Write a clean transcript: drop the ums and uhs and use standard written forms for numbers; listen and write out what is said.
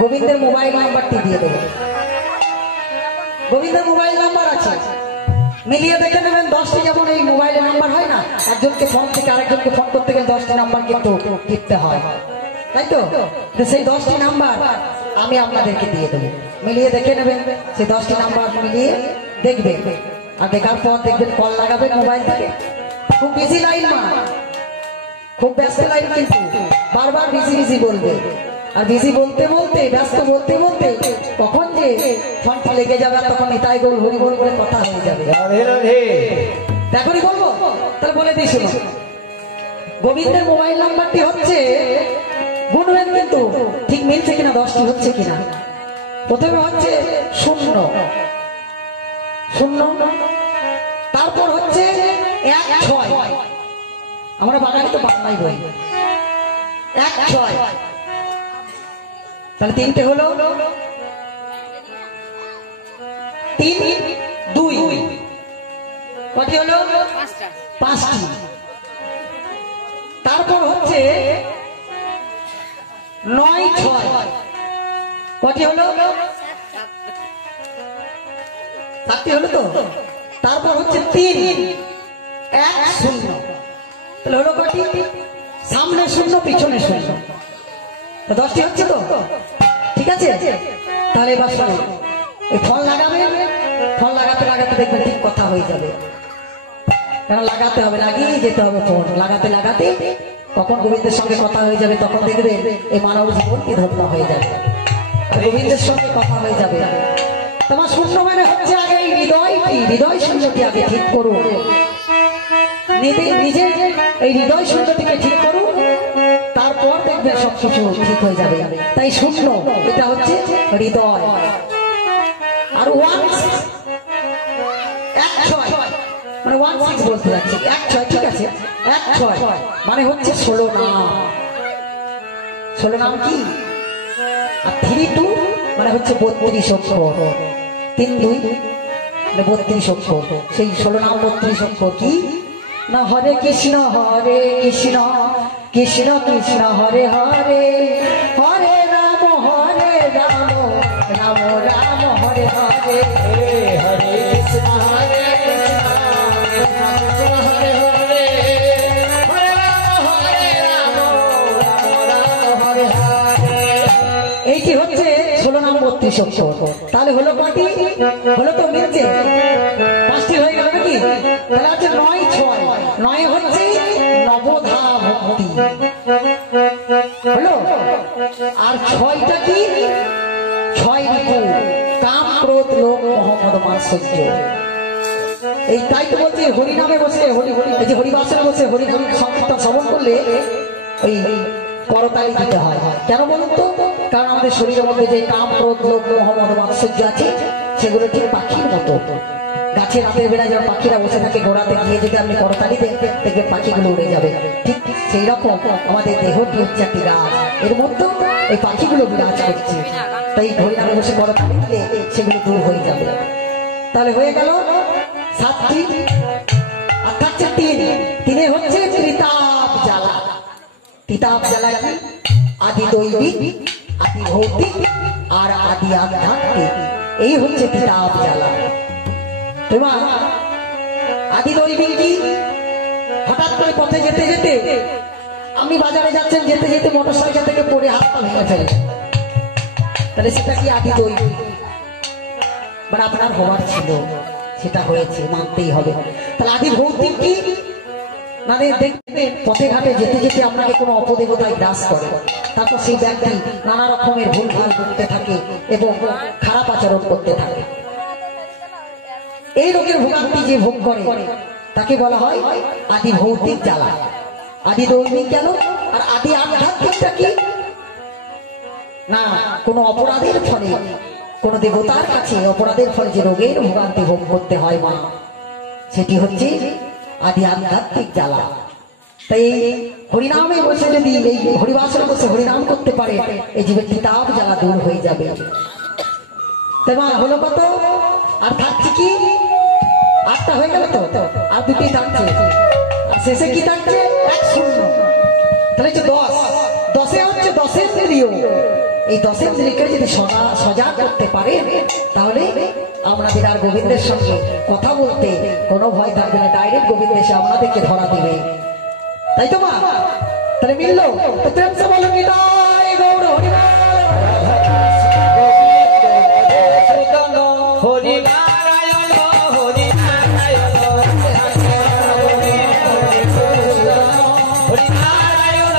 গোবিন্দের মোবাইল নাম্বারটি দিয়ে দেবো। গোবিন্দের মোবাইল নাম্বার আছে, মিলিয়ে দেখে নেবেন 10টি। যেমন এই মোবাইলের নাম্বার হয় না, একজনকে ফোন থেকে আরেকজনকে ফোন করতে গেলে 10টি নাম্বার কিন্তু টিপতে হয়, তাই তো? সেই 10টি নাম্বার আমি আপনাদেরকে দিয়ে দেবো, মিলিয়ে দেখে নেবেন। সেই 10টি নাম্বার মিলিয়ে দেখবেন, আর দেখার পর দেখবেন কল লাগাবেন মোবাইল থেকে। খুব বিজি লাইন মা, খুব ব্যস্ত লাইন, কিন্তু বারবার বিজি বিজি বলবে। আর বিজি বলতে বলতে, ব্যস্ত বলতে বলতে কখন যে ফোনটা লেগে যাবে, তখন নিতাই গৌর হরি বল করে কথা হয়ে যাবে। এখনই বলবো, তাহলে বলে দিই শুনো। গোবিন্দের মোবাইল নাম্বারটি হচ্ছে, গুনবেন কিন্তু ঠিক মিলছে কিনা, 10টি হচ্ছে কিনা। প্রথমে হচ্ছে 0 0, তারপর হচ্ছে 16, আমরা বাঙালি তো বাংলাই বলি, 16, তাহলে 3টে হলো, 3 2, কটি হলো? 5টি। তারপর হচ্ছে 9 6, কটি হলো? 7টি হলো তো। তারপর হচ্ছে 3 1 0, তাহলে হলো কটি? সামনে 0 পিছনে 0, 10টি হচ্ছে তো, ঠিক আছে? তাহলে এবার শোনো, এই ফল লাগাবে, ফল লাগাতে লাগাতে দেখবেন ঠিক কথা হয়ে যাবে। কারণ লাগাতে হবে, লাগিয়ে যেতে হবে ফোন, লাগাতে লাগাতে তখন গোবিন্দের সঙ্গে কথা হয়ে যাবে। তখন দেখবে এই মানব জীবন কি ধন্য হয়ে যাবে, গোবিন্দের সঙ্গে কথা হয়ে যাবে। তোমার শূন্য মানে হচ্ছে আগে এই হৃদয়টি, হৃদয় শূন্যটি আগে ঠিক করুন, নিজে এই হৃদয় শূন্যটিকে ঠিক করুন, তারপর দেখবে সবকিছু ঠিক হয়ে যাবে। তাই শূন্য এটা হচ্ছে হৃদয়। আর 1 6 মানে 16 বলতে যাচ্ছি, 16, ঠিক আছে? 16 মানে হচ্ছে 16 নাম। 16 নাম কি? আর 32 মানে হচ্ছে 32 অক্ষর। 3 2 মানে 32 অক্ষর। সেই 16 নাম 32 অক্ষর কি না? হরে কৃষ্ণ কৃষ্ণ কৃষ্ণ হরে হরে, হরে রাম রাম রাম হরে হরে, হরে কৃষ্ণ হরে কৃষ্ণ হরে হরে, হরে রাম রাম হরে হরে। এইটি হচ্ছে 16 নাম 32 অক্ষর। তাহলে হলো কটি? হলো তো মিলছে, 5টি হয়ে গেল নাকি? তাহলে আছে 9 6, 9 হচ্ছে নবধা ভক্তি হলো। আর 6টা কি? 6 ঋতু, কাম ক্রোধ লোভ মোহ মদ মাৎসর্য। এই তাই তো বলছে হরিনামে বসে, এই যে হরিবাসনে বসে হরি সংকীর্তন শ্রবণ করলে ওই করতালি দিতে হয়। কেন বলুন তো? কারণ আমাদের শরীরের মধ্যে যে কাম ক্রোধ লোভ মোহ মদ মাৎসর্য আছে, সেগুলো ঠিক পাখির মতো। গাছে রাতের বেলা যেমন পাখিরা বসে থাকে, গোড়াতে গিয়ে যদি আপনি করতালি দেন, দেখবে পাখিগুলো উড়ে যাবে। ঠিক সেই রকম আমাদের দেহটি হচ্ছে একটি গাছ, এর মধ্যে ওই পাখিগুলো বিরাজ করছে। তাই হরিনামে বসে করতালি দিলে সেগুলো দূর হয়ে যাবে। তাহলে হয়ে গেল 7টি। আর থাকছে 3, 3 হচ্ছে ত্রিতাপ জ্বালা। ত্রিতাপ জ্বালা কি? আদি দৈবিক, আদি ভৌতিক আর আদি আধ্যাত্মিক। এই হচ্ছে ত্রিতাপ জ্বালা। তোমার আদি দৈবিক কি? হঠাৎ করে পথে যেতে যেতে, আপনি বাজারে যাচ্ছেন, যেতে যেতে মোটরসাইকেল থেকে পড়ে হাতটা ভেঙে ফেলে, তাহলে সেটা কি? আদি দৈবিক। মানে আপনার হওয়ার ছিল, সেটা হয়েছে, মানতেই হবে। তাহলে আদি ভৌতিক কি? মানে দেখবেন পথে ঘাটে যেতে যেতে আপনাকে কোনো অপদেবতায় গ্রাস করে, তারপর সেই ব্যক্তি নানা রকমের ভুলভাল করতে থাকে এবং খারাপ আচরণ করতে থাকে। এই রোগের ভোগান্তি যে ভোগ করে তাকে বলা হয় আদি ভৌতিক জ্বালা, আদি দৈবিক জ্বালা। আর আদি আধ্যাত্মিকটা কি না? কোনো অপরাধের ফলে, কোনো দেবতার কাছে অপরাধের ফলে যে রোগের ভোগান্তি ভোগ করতে হয় মা, সেটি হচ্ছে আদি আধ্যাত্মিক জ্বালা। তাই হরিনামে বসে যদি, এই হরিবাসনে বসে হরিনাম করতে পারে, এই জীবের ত্রিতাপ জ্বালা দূর হয়ে যাবে। তাই মা হলো কত? আর থাকছে কি? 8টা হয়ে গেল তো, আর 2টি থাকছে। শেষে কি থাকছে? 1 0, তাহলে 10 10 হচ্ছে দশেন্দ্রিয়, এই দশেন্দ্রিয়কে যদি সজাগ করতে পারে তাহলে আমাদের আর গোবিন্দের সঙ্গে কথা বলতে কোনো ভয় থাকবে না, ডাইরেক্ট গোবিন্দ এসে আমাদেরকে ধরা দিবে। তাই তো মা? তাহলে মিললো তো প্রেম সে বলো নিতাই গৌর হরিনারায়ণ হরিনারায়ণ হরিনারায়ণ